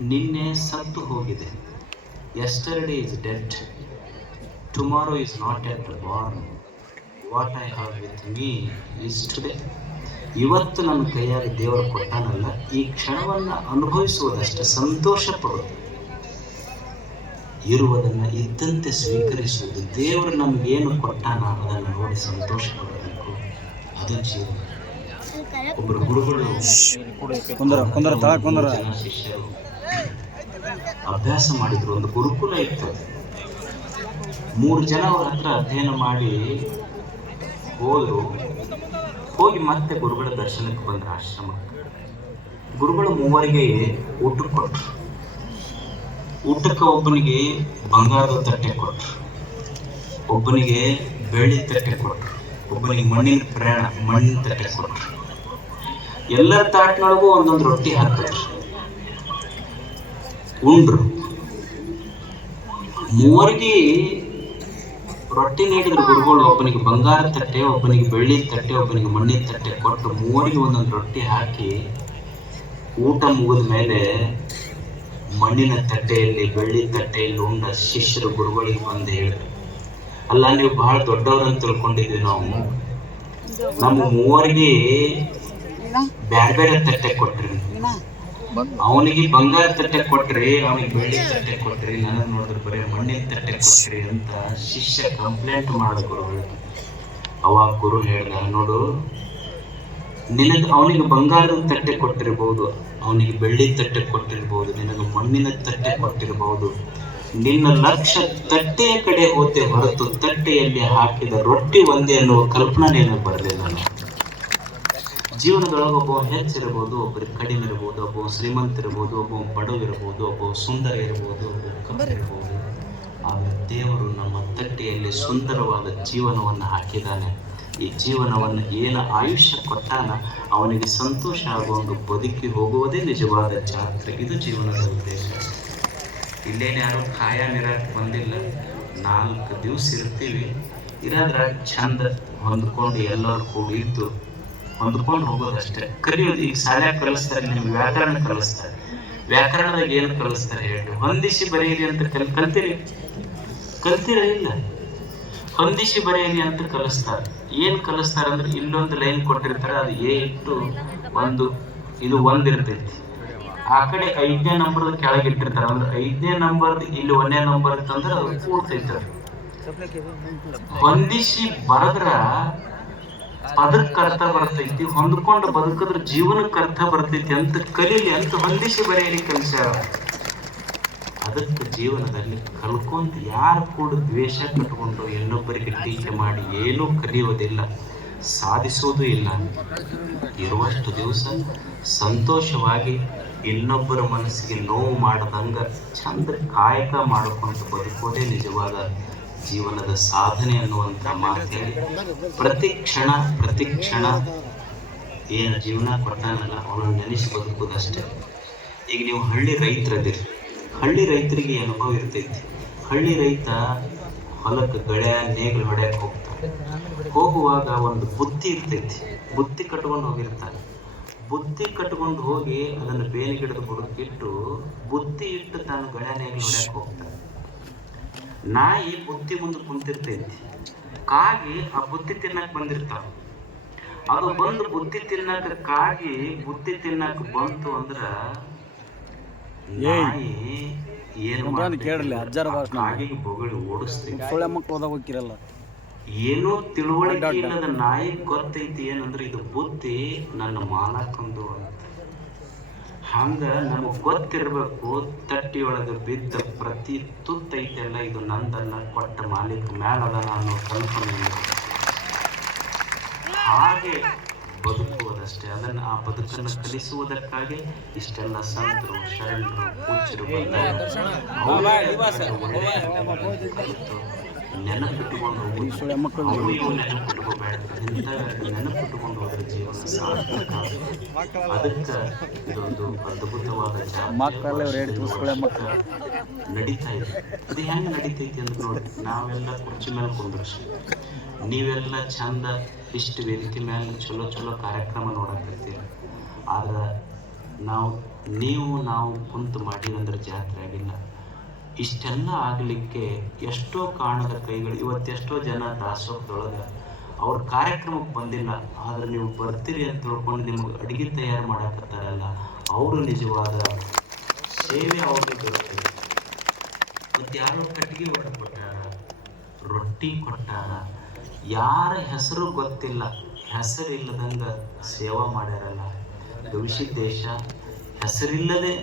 ನಿನ್ನೆ ಸತ್ತು ಹೋಗಿದೆ. Yesterday is dead. Tomorrow is not yet born. What I have with me is today. ಇವತ್ತು ನನ್ನ ಕೈಯಾಗ ದೇವರು ಕೊಟ್ಟಾನಲ್ಲ, ಈ ಕ್ಷಣವನ್ನು ಅನುಭವಿಸುವುದಷ್ಟೇ, ಸಂತೋಷ ಪಡೋದು, ಇರುವುದನ್ನು ಇದ್ದಂತೆ ಸ್ವೀಕರಿಸುವುದು. ದೇವರು ನಮಗೇನು ಕೊಟ್ಟಾನ ಅದನ್ನು ನೋಡಿ ಸಂತೋಷ ಪಡಬೇಕು, ಅದು ಜೀವನ. ಒಬ್ಬರು ಗುರುಗಳು ಜನ ಶಿಷ್ಯರು ಅಭ್ಯಾಸ ಮಾಡಿದ್ರು. ಒಂದು ಗುರುಕುಲ ಇತ್ತು. 3 ಜನ ಅವ್ರ ಹತ್ರ ಅಧ್ಯಯನ ಮಾಡಿ ಹೋದ್ರು. ಹೋಗಿ ಮತ್ತೆ ಗುರುಗಳ ದರ್ಶನಕ್ಕೆ ಬಂದ್ರು ಆಶ್ರಮಕ್ಕೆ. ಗುರುಗಳು 3 ಊಟಕ್ಕೆ ಕೊಟ್ರು. ಊಟಕ್ಕೆ ಒಬ್ಬನಿಗೆ ಬಂಗಾರದ ತಟ್ಟೆ ಕೊಟ್ರು, ಒಬ್ಬನಿಗೆ ಬೆಳ್ಳಿ ತಟ್ಟೆ ಕೊಟ್ರು, ಒಬ್ಬನಿಗೆ ಮಣ್ಣಿನ ತಟ್ಟೆ ಕೊಟ್ರು. ಎಲ್ಲರ ತಾಟ್ನೊಳಗೂ ಒಂದೊಂದು ರೊಟ್ಟಿ ಹಾಕಿದ್ರು. ಉಂಡ್ರು. 3 ರೊಟ್ಟಿ ನೀಡಿದ್ರು ಗುರುಗಳು. ಒಬ್ಬನಿಗೆ ಬಂಗಾರ ತಟ್ಟೆ, ಒಬ್ಬನಿಗೆ ಬೆಳ್ಳಿ ತಟ್ಟೆ, ಒಬ್ಬನಿಗೆ ಮಣ್ಣಿನ ತಟ್ಟೆ ಕೊಟ್ಟು 3 ಒಂದೊಂದು ರೊಟ್ಟಿ ಹಾಕಿ ಊಟ ಮುಗಿದ ಮೇಲೆ ಮಣ್ಣಿನ ತಟ್ಟೆಯಲ್ಲಿ ಬೆಳ್ಳಿ ತಟ್ಟೆಯಲ್ಲಿ ಉಂಡ ಶಿಷ್ಯರು ಗುರುಗಳಿಗೆ ಬಂದು ಹೇಳಿದ್ರು, ಅಲ್ಲ ನೀವು ಬಹಳ ದೊಡ್ಡವರಂತ ತಿಳ್ಕೊಂಡಿದ್ವಿ ನಾವು, ನಮ್ಮ 3 ಬೇರೆ ಬೇರೆ ತಟ್ಟೆ ಕೊಟ್ರಿ, ಅವನಿಗೆ ಬಂಗಾರ ತಟ್ಟೆ ಕೊಟ್ರಿ, ಅವನಿಗೆ ಬೆಳ್ಳಿ ತಟ್ಟೆ ಕೊಟ್ರಿ, ನನಗೆ ನೋಡಿದ್ರೆ ಬರೀ ಮಣ್ಣಿನ ತಟ್ಟೆ ಕೊಟ್ರಿ ಅಂತ ಶಿಷ್ಯ ಕಂಪ್ಲೇಂಟ್ ಮಾಡ ಗುರುಗಳು. ಅವಾಗ ಗುರು ಹೇಳ್ದ, ನೋಡು, ನಿನಗೆ ಅವನಿಗೆ ಬಂಗಾರದ ತಟ್ಟೆ ಕೊಟ್ಟಿರ್ಬೋದು, ಅವನಿಗೆ ಬೆಳ್ಳಿ ತಟ್ಟೆ ಕೊಟ್ಟಿರ್ಬೋದು, ನಿನಗೆ ಮಣ್ಣಿನ ತಟ್ಟೆ ಕೊಟ್ಟಿರ್ಬೋದು, ನಿನ್ನ ಲಕ್ಷ್ಯ ತಟ್ಟೆಯ ಕಡೆ ಹೋತೆ ಹೊರತು ತಟ್ಟೆಯಲ್ಲಿ ಹಾಕಿದ ರೊಟ್ಟಿ ಒಂದೇ ಅನ್ನುವ ಕಲ್ಪನಾ ನಿನಗೆ ಬರಲಿಲ್ಲ. ಜೀವನದೊಳಗೆ ಒಬ್ಬ ಹೆಚ್ಚಿರ್ಬೋದು, ಒಬ್ಬರಿಗೆ ಕಡಿಮೆ ಇರ್ಬೋದು, ಒಬ್ಬ ಶ್ರೀಮಂತ ಇರ್ಬೋದು, ಒಬ್ಬ ಬಡವಿರ್ಬೋದು, ಒಬ್ಬ ಸುಂದರ ಇರ್ಬೋದು, ಒಬ್ಬ ಕಬ್ಬರಿರ್ಬೋದು. ಆದರೆ ದೇವರು ನಮ್ಮ ತಟ್ಟೆಯಲ್ಲಿ ಸುಂದರವಾದ ಜೀವನವನ್ನು ಹಾಕಿದ್ದಾನೆ. ಈ ಜೀವನವನ್ನು ಏನು ಆಯುಷ್ಯ ಕೊಟ್ಟಾನ ಅವನಿಗೆ ಸಂತೋಷ ಆಗುವಂಗೆ ಬದುಕಿ ಹೋಗುವುದೇ ನಿಜವಾದ ಜಾತ್ರೆ. ಇದು ಜೀವನದ ಉದ್ದೇಶ. ಇಲ್ಲೇನು ಯಾರು ಖಾಯಮಿರಕ್ಕೆ ಬಂದಿಲ್ಲ. 4 ದಿವಸ ಇರ್ತೀವಿ, ಇರಾದ್ರೆ ಚಂದ ಹೊಂದ್ಕೊಂಡು ಎಲ್ಲರೂ ಕೂಡ ಇದ್ದು ಹೊಂದ್ಕೊಂಡು ಹೋಗೋದಷ್ಟೇ. ಕಲಿಯೋದು ಈಗ ಶಾಲ್ಯಾಗ ಕಲಿಸ್ತಾರೆ, ನಿಮ್ಗೆ ವ್ಯಾಕರಣ ಕಲಿಸ್ತಾರೆ. ವ್ಯಾಕರಣದಾಗ ಏನು ಕಲಿಸ್ತಾರೆ ಹೇಳಿ? ಹೊಂದಿಸಿ ಬರೆಯಿರಿ ಅಂತ ಕಲ್ತಿರ ಇಲ್ಲ, ಹೊಂದಿಸಿ ಬರೆಯಿರಿ ಅಂತ ಕಲಿಸ್ತಾರೆ. ಏನು ಕಲಿಸ್ತಾರೆ ಅಂದ್ರೆ, ಇಲ್ಲೊಂದು ಲೈನ್ ಕೊಟ್ಟಿರ್ತಾರೆ, ಅದು ಇಟ್ಟು ಇದು 1 ಇರ್ತೈತಿ, ಆ ಕಡೆ 5ನೇ ನಂಬರ್ ಕೆಳಗೆ ಇಟ್ಟಿರ್ತಾರೆ. ಅಂದ್ರೆ 5ನೇ ನಂಬರ್ ಇಲ್ಲಿ 1ನೇ ನಂಬರ್ ಅಂತಂದ್ರೆ ಅದು ಕೂಡ್ತೈತೆ. ಹೊಂದಿಸಿ ಬರದ್ರ ಅದಕ್ಕೆ ಅರ್ಥ ಬರ್ತೈತಿ, ಹೊಂದ್ಕೊಂಡು ಬದುಕಿದ್ರೆ ಜೀವನಕ್ಕೆ ಅರ್ಥ ಬರ್ತೈತಿ ಅಂತ ಕಲೀಲಿ ಅಂತ ಹೊಂದಿಸಿ ಬರೆಯಲಿ ಕಲಿಸ್ಯಾರ. ಅದಕ್ಕೆ ಜೀವನದಲ್ಲಿ ಕಲ್ಕೊಂತ ಯಾರು ಕೂಡ ದ್ವೇಷ ಕಟ್ಕೊಂಡು ಇನ್ನೊಬ್ಬರಿಗೆ ಟೀಕೆ ಮಾಡಿ ಏನೂ ಕಲಿಯೋದಿಲ್ಲ, ಸಾಧಿಸೋದು ಇಲ್ಲ. ಇರುವಷ್ಟು ದಿವಸ ಸಂತೋಷವಾಗಿ ಇನ್ನೊಬ್ಬರ ಮನಸ್ಸಿಗೆ ನೋವು ಮಾಡದಂಗ ಚಂದ ಕಾಯಕ ಮಾಡ್ಕೊಂತ ಬದುಕೋದೇ ನಿಜವಾದ ಜೀವನದ ಸಾಧನೆ ಅನ್ನುವಂಥ ಮಾತು. ಪ್ರತಿ ಕ್ಷಣ ಏನು ಜೀವನ ಕೊಟ್ಟಾನಲ್ಲ ಅವನನ್ನು ನೆನೆಸಿ ಬದುಕೋದಷ್ಟೇ. ಈಗ ನೀವು ಹಳ್ಳಿ ರೈತರದಿರಿ, ಹಳ್ಳಿ ರೈತರಿಗೆ ಅನುಭವ ಇರ್ತೈತಿ. ಹಳ್ಳಿ ರೈತ ಹೊಲಕ್ಕೆ ಗಳೆ ನೇಗಿಲು ಹೊಡ್ಯಕ್ಕೆ ಹೋಗ್ತಾರೆ. ಹೋಗುವಾಗ ಒಂದು ಬುತ್ತಿ ಇರ್ತೈತಿ, ಬುತ್ತಿ ಕಟ್ಕೊಂಡು ಹೋಗಿರ್ತಾರೆ. ಬುತ್ತಿ ಕಟ್ಕೊಂಡು ಹೋಗಿ ಅದನ್ನು ಬೇನೆ ಗಿಡದ ಬುಡಕ್ಕಿಟ್ಟು ಬುತ್ತಿ ಇಟ್ಟು ತಾನು ಗಳೆ ನೇಗಿಲು ಹೊಡ್ಯಕ್ಕೆ ಹೋಗ್ತಾರೆ. ನಾಯಿ ಬುತ್ತಿ ಮುಂದೆ ಕುಂತಿರ್ತೈತಿ, ಕಾಗಿ ಆ ಬುತ್ತಿ ತಿನ್ನಕ್ಕೆ ಬಂದಿರ್ತಾವ. ಅದು ಬಂದು ಬುತ್ತಿ ತಿನ್ನಕ ಕಾಗಿ ಬುತ್ತಿ ತಿನ್ನಕ್ ಬಂತು ಅಂದ್ರ ನಾಯಿ ಏನು ಕಾಗಿಗೆ ಬೊಗಳಿ ಓಡಿಸ್ತೈತಿ. ಏನೋ ತಿಳುವಳಿಕೆ ಇಲ್ಲದ ನಾಯಿ ಗೊತ್ತೈತಿ ಏನಂದ್ರೆ ಇದು ಬುತ್ತಿ ನನ್ನ ಮಾಲಕಂದು ಅಂತ. ಹಂಗ ನಮಗ್ ಗೊತ್ತಿರ್ಬೇಕು, ತಟ್ಟಿಯೊಳಗೆ ಬಿದ್ದ ಪ್ರತಿ ತುತ್ತೈತೆಲ್ಲ ಇದು ನಂದನ್ನ ಕೊಟ್ಟ ಮಾಲೀಕ ಮ್ಯಾಲದನ ಅನ್ನೋ ಕಲ್ಪನೆ. ಹಾಗೆ ಬದುಕುವುದಷ್ಟೇ. ಅದನ್ನು ಆ ಬದುಕನ್ನು ಕಲಿಸುವುದಕ್ಕಾಗಿ ಇಷ್ಟೆಲ್ಲ ಸಂತರು, ಶರಣರು, ಪೂಜ್ಯರು ನೆನಪಿಟ್ಟುಕೊಂಡು ನೆನಪಿಟ್ಟುಕೊಂಡು ಹೋದ್ರೆ ಜೀವನ ಸಾರ್ಥಕ. ಅದಕ್ಕೆ ಇದೊಂದು ಅದ್ಭುತವಾದ ನಡೀತಾ ಇದೆ. ಅದು ಹೆಂಗೆ ನಡೀತೈತಿ ಅಂತ ನೋಡಿ, ನಾವೆಲ್ಲ ಕುರ್ಚಿ ಮೇಲೆ ಕುಂದ್ರಿಸಿ, ನೀವೆಲ್ಲ ಚಂದ ಇಷ್ಟು ವೇದಿಕೆ ಮೇಲೆ ಚಲೋ ಕಾರ್ಯಕ್ರಮ ನೋಡಕತ್ತೀರಿ. ಆದ್ರೆ ನಾವು ನಾವು ಕುಂತು ಮಾಡಿವಂದ್ರೆ ಜಾತ್ರೆ ಆಗಿಲ್ಲ. ಇಷ್ಟೆಲ್ಲ ಆಗಲಿಕ್ಕೆ ಎಷ್ಟೋ ಕಾರಣದ ಕೈಗಳು. ಇವತ್ತೆಷ್ಟೋ ಜನ ದಾಸೋಹದೊಳಗೆ ಅವ್ರ ಕಾರ್ಯಕ್ರಮಕ್ಕೆ ಬಂದಿಲ್ಲ, ಆದ್ರೆ ನೀವು ಬರ್ತೀರಿ ಅಂತ ತಿಳ್ಕೊಂಡು ನಿಮ್ಗೆ ಅಡುಗೆ ತಯಾರು ಮಾಡಕತ್ತಾರಲ್ಲ, ಅವರು ನಿಜವಾದ ಸೇವೆ ಅವ್ರಿಗೆ ಬರುತ್ತೆ. ಮತ್ತು ಯಾರೋ ಕಟ್ಟಿಗೆ ಒಟ್ಟು ಕೊಟ್ಟಾರ, ರೊಟ್ಟಿ ಕೊಟ್ಟಾರ, ಯಾರ ಹೆಸರು ಗೊತ್ತಿಲ್ಲ, ಹೆಸರಿಲ್ಲದಂಗೆ ಸೇವಾ ಮಾಡ್ಯಾರಲ್ಲ. ಗವಿಸಿದ್ದೇಶ ಹೆಸರಿಲ್ಲದೆ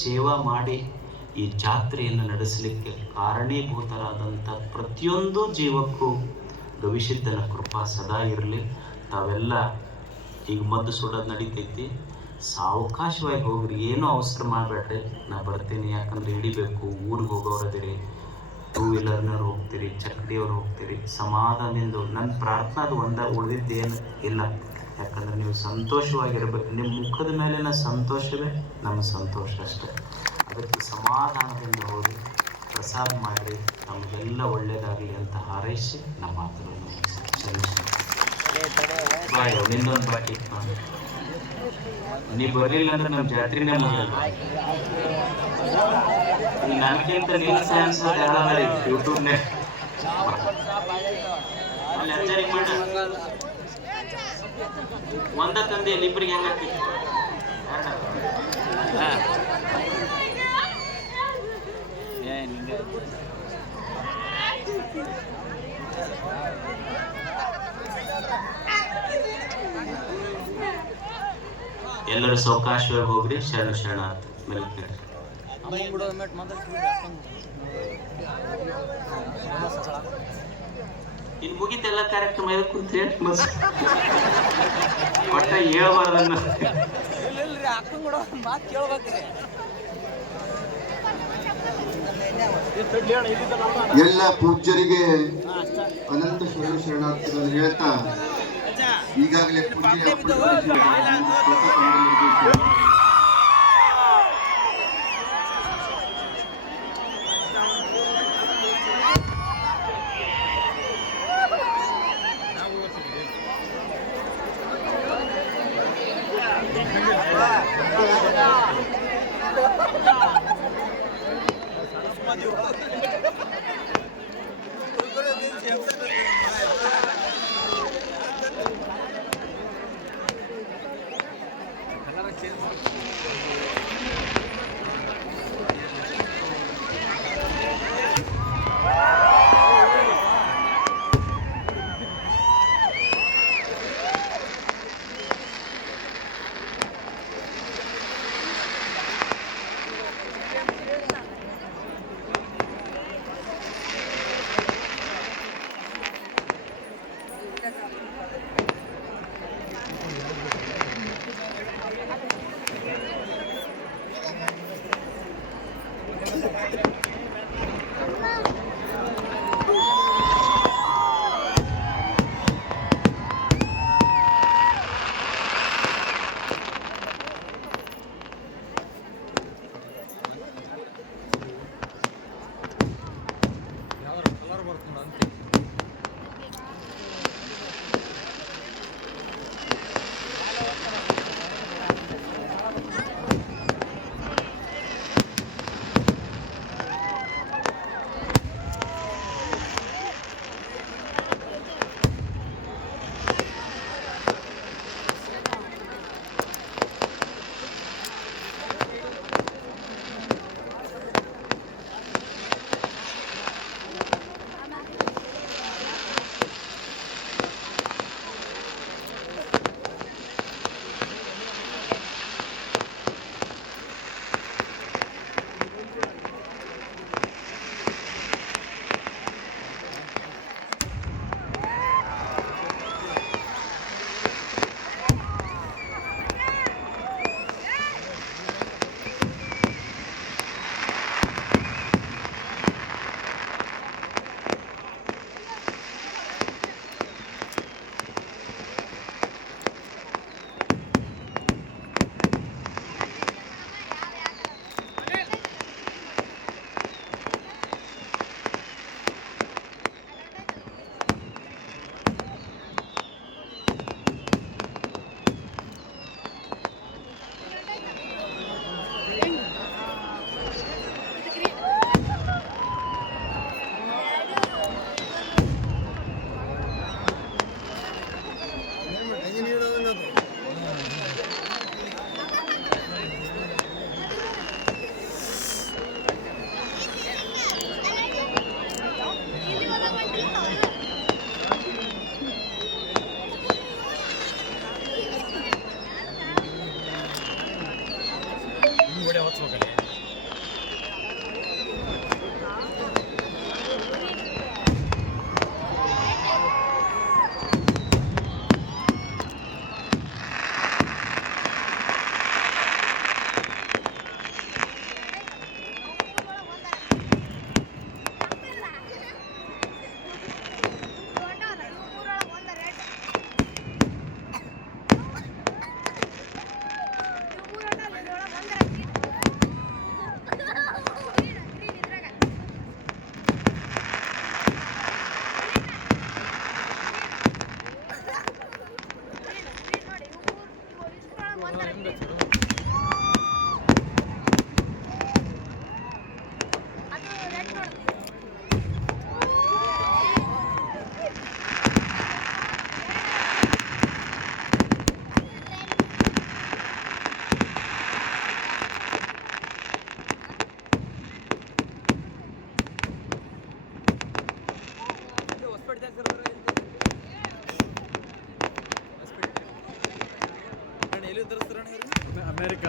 ಸೇವಾ ಮಾಡಿ ಈ ಜಾತ್ರೆಯನ್ನು ನಡೆಸಲಿಕ್ಕೆ ಕಾರಣೀಭೂತರಾದಂಥ ಪ್ರತಿಯೊಂದು ಜೀವಕ್ಕೂ ಗವಿಸಿದ್ದನ ಕೃಪಾ ಸದಾ ಇರಲಿ. ತಾವೆಲ್ಲ ಈಗ ಮದ್ದು ಸುಡೋದು ನಡೀತೈತಿ, ಸಾವಕಾಶವಾಗಿ ಹೋಗ್ರಿ, ಏನೂ ಅವಸರ ಮಾಡಬೇಡ್ರಿ. ನಾ ಬರ್ತೀನಿ, ಯಾಕಂದ್ರೆ ಹಿಡಿಬೇಕು. ಊರಿಗೆ ಹೋಗೋರದಿರಿ, ಟೂ ವೀಲರ್ನವ್ರು ಹೋಗ್ತೀರಿ, ಚಕ್ಡಿಯವ್ರು ಹೋಗ್ತೀರಿ, ಸಮಾಧಾನದಿಂದ. ನನ್ನ ಪ್ರಾರ್ಥನಾದು ಉಳಿದಿದ್ದೇನು ಇಲ್ಲ, ಯಾಕಂದ್ರೆ ನೀವು ಸಂತೋಷವಾಗಿರ್ಬೇಕು. ನಿಮ್ಮ ಮುಖದ ಮೇಲಿನ ಸಂತೋಷವೇ ನಮ್ಮ ಸಂತೋಷ ಅಷ್ಟೆ. ಅದಕ್ಕೆ ಸಮಾಧಾನದಿಂದ ಹೋಗಿ ಪ್ರಸಾದ ಮಾಡಿರಿ, ನಮಗೆಲ್ಲ ಒಳ್ಳೆಯದಾಗಲಿ ಅಂತ ಹಾರೈಸಿ ನಮ್ಮ ಮಾತುಗಳನ್ನು ಬಾಯ್. ನಿನ್ನೊಂದು ಬಾಕಿ ನೀ ಬರಲಿಲ್ಲ ಅಂದ್ರೆ ನಮ್ಮ ಜಾತ್ರೆನೇ ಮುಗಿಯಲ್ಲ. ನನಗಿಂತ ನೀನು ಫ್ಯಾನ್ಸ್ ಯಾರಾದ್ರಿ ಯೂಟ್ಯೂಬ್ನೇ ಅಲ್ಲಿ ಅಜ್ಜರಿಗೆ ಮಾಡ ಒಂದ ತಂದೆ ಇಬ್ಬರಿಗೆ ಹೆಂಗಾಗ್ತಿ ಎಲ್ಲರೂ ಸಾವಕಾಶವಾಗಿ ಹೋಗ್ರಿ. ಶರಣ ಮೆಲ್ಕೇರಿ ಇನ್ ಮುಗಿತೆಲ್ಲ ಕಾರ್ಯಕ್ರಮ ಕುಂತ್ರಿ ಒಟ್ಟ ಹೇಳ್ಬಾರ್ದನ್ನ. ಎಲ್ಲ ಪೂಜ್ಯರಿಗೆ ಅನಂತ ಶರಣಾರ್ಥಿಗಳನ್ನು ಹೇಳ್ತಾ ಈಗಾಗಲೇ ಪೂಜ್ಯ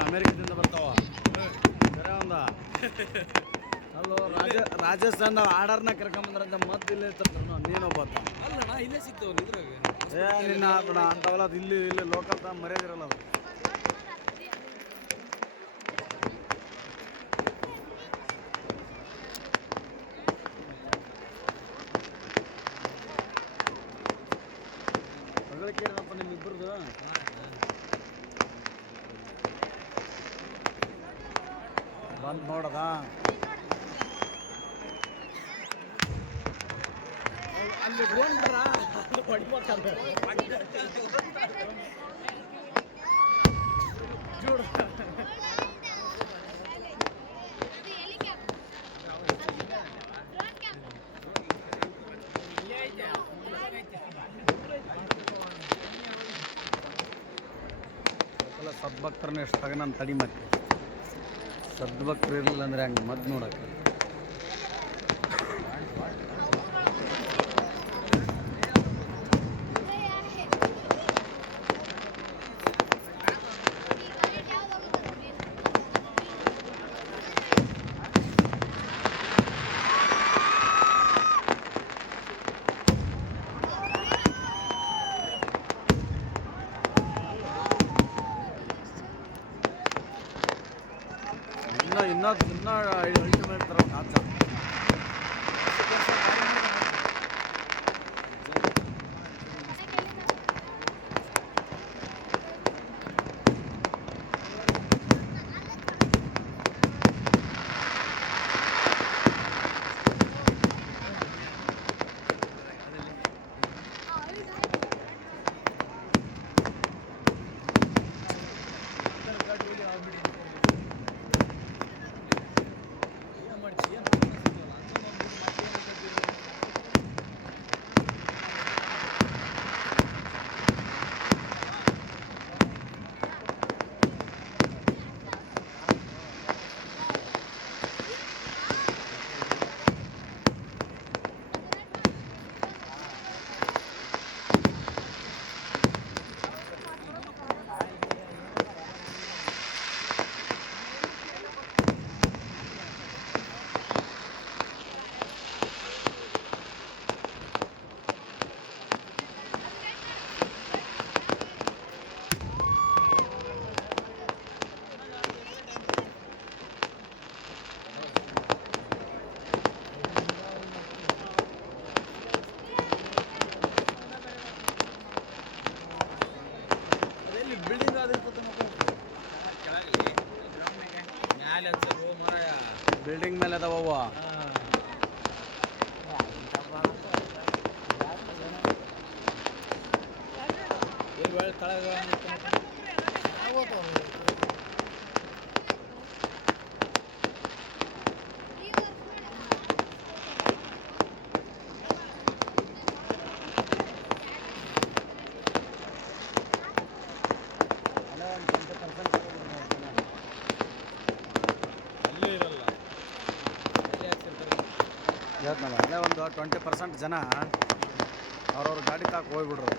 ಅಮೇರಿಕದಿಂದ ಬರ್ತಾವ ಬೇರೆ ಒಂದ ಅಲ್ಲೋ ರಾಜಸ್ಥಾನದ ಆರ್ಡರ್ನ ಕರ್ಕೊಂಬಂದ್ರಂತ ಮತ್ತೆ ಇಲ್ಲೇ ತರ್ತಾರ ನೀನೊಬ್ಬ ಅಲ್ಲಣ್ಣ ಇಲ್ಲೇ ಸಿಗ್ತಾವ ಇದ್ರಾಗ ನಿನ್ನ ಬಿಡ ಅಂತವಲ್ಲ ಅದು ಇಲ್ಲಿ ಲೋಕಲ್ ತ ಮರ್ಯಾದಿರಲ್ಲ ಅದು ಹೊಗಳಿಕೇನಪ್ಪ ನಿಮ್ಮಿಬ್ಬರದು ಬಂದು ನೋಡದ ಅಲ್ಲಿ ಗೊಂಡ್ರ ಜೋಡ ಸದ್ಭಕ್ತರನ್ನ ಎಷ್ಟು ತಗನಂತ ತಡಿ ಮತ್ತೆ ಸದ್ಭಕ್ತರು ಇರಲಿಲ್ಲ ಅಂದ್ರೆ ಹಂಗೆ ಮದ್ದು ನೋಡಕ್ಕೆ ಇನ್ನೂ ಅಲ್ಟಿಮೇಟ್ ಥರ ಕಾಚ ಬಿಲ್ಡಿಂಗ್ ಮೇಲೆ ಅದಾವ ಹೇಳ್ತಾನಲ್ಲ ಅಲ್ಲೇ ಒಂದು 20% ಜನ ಅವ್ರವ್ರ ಗಾಡಿ ತಾಕ ಹೋಗ್ಬಿಡ್ರು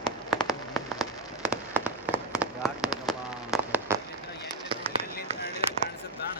ಯಾಕೆ ಬೇಕಪ್ಪ ಕಾಣಿಸುತ್ತಾಣ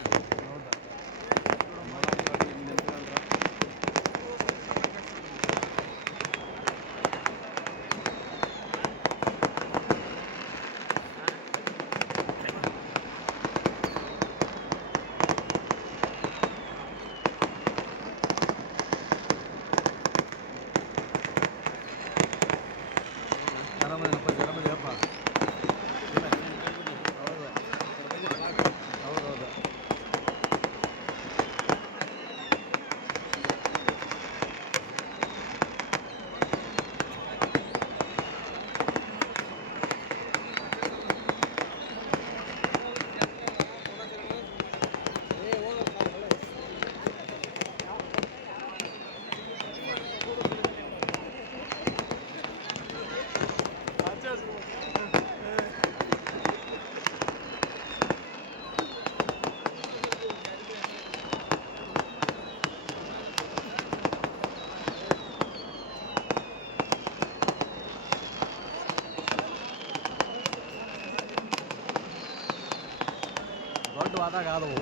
ಆದಾಗ ಆದವು.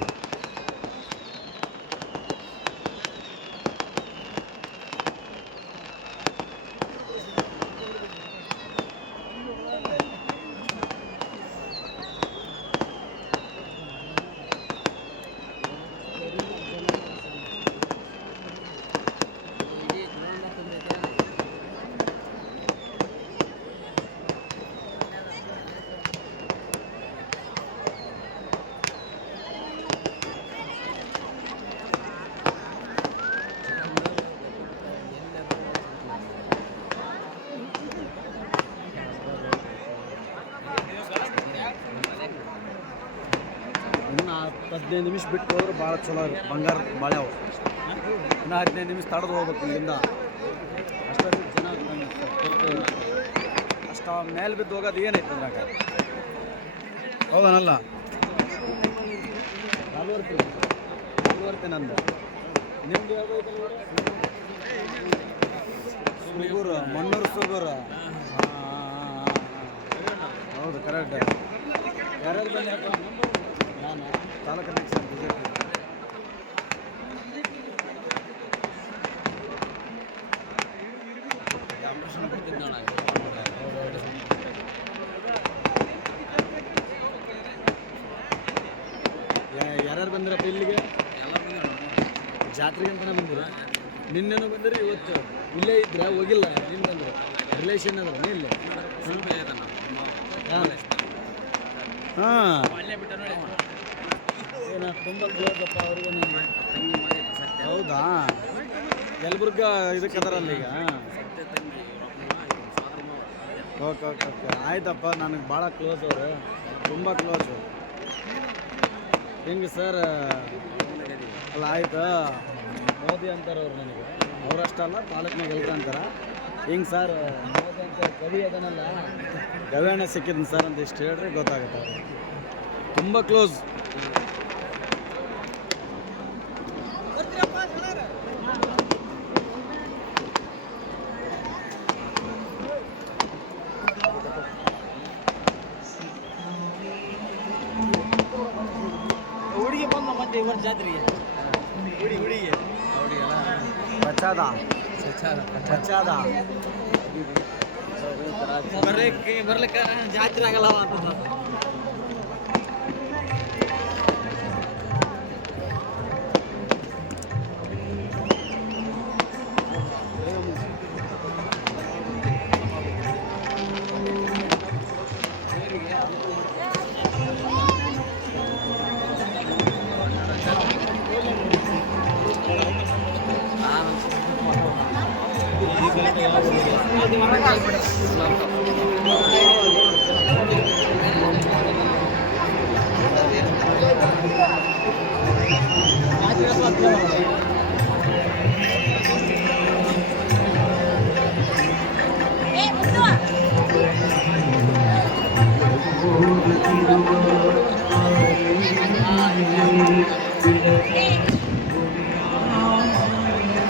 ಇನ್ನು 15 ನಿಮಿಷ ಬಿಟ್ಟು ಹೋದ್ರೆ ಭಾಳ ಚಲೋ ಬಂಗಾರ ಬಾಳ್ಯಾವು. ಇನ್ನು 15 ನಿಮಿಷ ತಡೆದು ಹೋಗ್ಬೇಕು ಇಲ್ಲಿಂದ. ಅಷ್ಟೊಂದು ಜನ ಅಷ್ಟು ಮೇಲೆ ಬಿದ್ದು ಹೋಗೋದು ಏನೈತೆ ಅದ್ರಾಗ? ಹೌದನಲ್ಲ? 4 ನಂದು. ನಿಮ್ದು ಯಾವುದು? ಸುಗೂರು, ಮಣ್ಣೂರು ಸುಗೂರು. ಹೌದು, ಕರೆಕ್ಟ್. ಯಾರ್ಯಾರು ಬಂದು ಹಾಕೋ? ನಾನು ತಾಲೂಕು ಅಧ್ಯಕ್ಷ ಬಿಜೆಪಿ. ಯಾರ್ಯಾರು ಬಂದಿರಪ್ಪ ಇಲ್ಲಿಗೆ? ಜಾತ್ರೆಗೆ ಅಂತಲೇ ಬಂದಿರ? ನಿನ್ನೆನೂ ಬಂದಿರಿ, ಇವತ್ತು ಇಲ್ಲೇ ಇದ್ರೆ ಹೋಗಿಲ್ಲ. ನಿನ್ನ ಬಂದರು ರಿಲೇಷನ್ ಅದ್ರ ನಿಲ್ಲ. ಹಾಂ, ಏನ ತುಂಬ ಕ್ಲೋಸಪ್ಪ ಅವ್ರಿಗೂ ನಿಮಗೆ. ಹೌದಾ? ಯಲಬುರ್ಗ ಇದಕ್ಕೆ ಅದರಲ್ಲ ಈಗ. ಓಕೆ ಓಕೆ ಓಕೆ, ಆಯ್ತಪ್ಪ. ನನಗೆ ಭಾಳ ಕ್ಲೋಸ್ ಅವರು, ತುಂಬ ಕ್ಲೋಸು. ಹೆಂಗೆ ಸರ್? ಅಲ್ಲ ಆಯ್ತು, ಮೋದಿ ಅಂತಾರೆ ಅವ್ರು ನನಗೆ. ಅವರಷ್ಟಲ್ಲ, ತಾಲೂಕಿನಾಗ ಎಲ್ರು ಅಂತಾರೆ. ಹಿಂಗೆ ಸರ್ ಮೋದಿ ಅಂತ ಕವಿ ಅದನ್ನಲ್ಲ, ಗವ್ಯಾಣ ಸಿಕ್ಕಿದ್ನು ಸರ್ ಅಂತ ಇಷ್ಟು ಹೇಳ್ರಿ ಗೊತ್ತಾಗುತ್ತೆ. ಅವ್ರು ತುಂಬ ಕ್ಲೋಸ್. ಹುಡುಗಿ ಬಂದ ಮತ್ತೆ ಇವರ ಜಾತ್ರೆಗೆ ಹುಡುಗಿ ಬಚ್ಚಾದ ಬರ್ಲಿಕ್ಕೆ ಜಾತ್ರೆ ಆಗಲ್ಲವ ಅಂತ.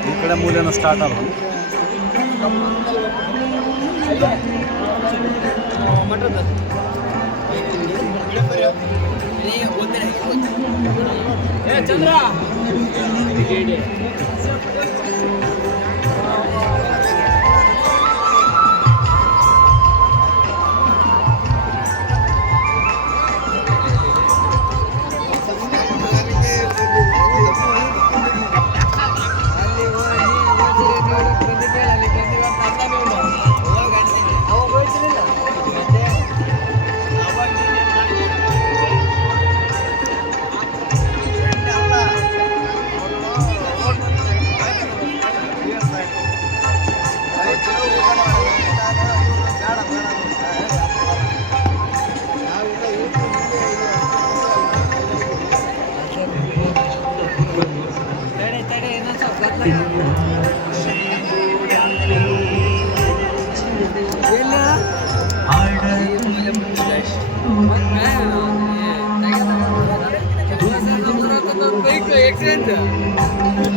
ಈ ಕಡೆ ಮೂಲೆನೂ ಸ್ಟಾರ್ಟ್ ಅಲ್ಲ. ಚಂದ್ರ Excellent.